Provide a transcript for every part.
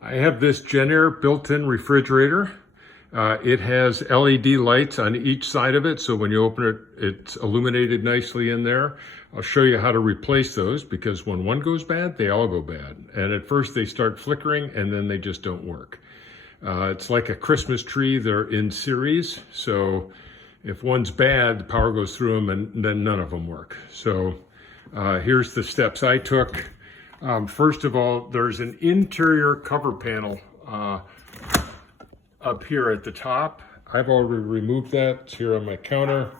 I have this Jenn Air built-in refrigerator. It has LED lights on each side of it, so when you open it, it's illuminated nicely in there. I'll show you how to replace those, because when one goes bad, they all go bad. And at first they start flickering and then they just don't work. It's like a Christmas tree. They're in series, so if one's bad, the power goes through them and then none of them work. So here's the steps I took. First of all, there's an interior cover panel up here at the top. I've already removed that. It's here on my counter.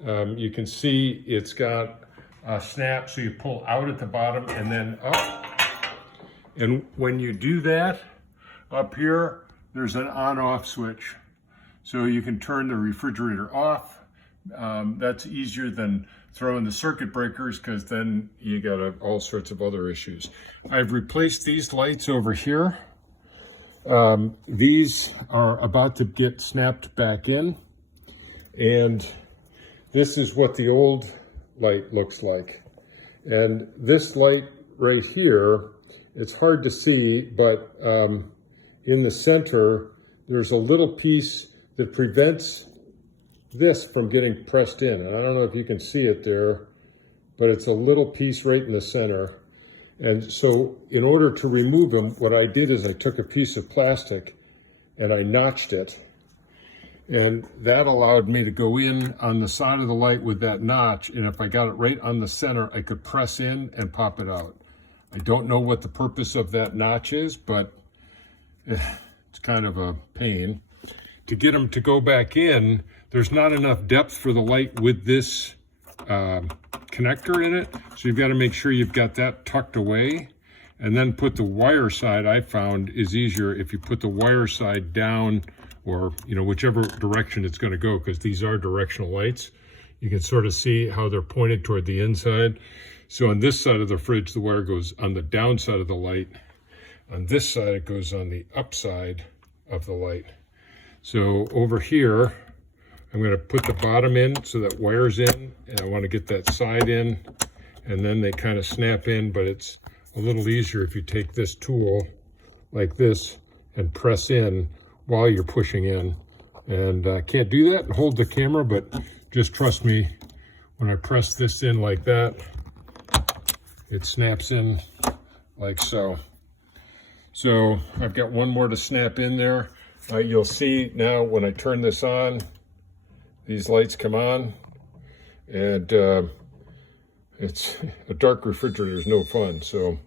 You can see it's got a snap, so you pull out at the bottom and then up. And when you do that, up here, there's an on-off switch. So you can turn the refrigerator off. That's easier than throwing the circuit breakers, because then you got all sorts of other issues. I've replaced these lights over here. These are about to get snapped back in. And this is what the old light looks like. And this light right here, it's hard to see, but in the center, there's a little piece that prevents this from getting pressed in. And I don't know if you can see it there, but it's a little piece right in the center. And so in order to remove them, what I did is I took a piece of plastic and I notched it. And that allowed me to go in on the side of the light with that notch. And if I got it right on the center, I could press in and pop it out. I don't know what the purpose of that notch is, but it's kind of a pain. To get them to go back in, there's not enough depth for the light with this connector in it. So you've got to make sure you've got that tucked away. And then put the wire side, I found, is easier if you put the wire side down, or whichever direction it's going to go, because these are directional lights. You can sort of see how they're pointed toward the inside. So on this side of the fridge, the wire goes on the down side of the light. On this side, it goes on the upside of the light. So over here, I'm going to put the bottom in so that wire's in, and I want to get that side in, and then they kind of snap in, but it's a little easier if you take this tool like this and press in while you're pushing in. And I can't do that and hold the camera, but just trust me, when I press this in like that, it snaps in like so. So I've got one more to snap in there. You'll see now when I turn this on, these lights come on, and it's a dark refrigerator is no fun. So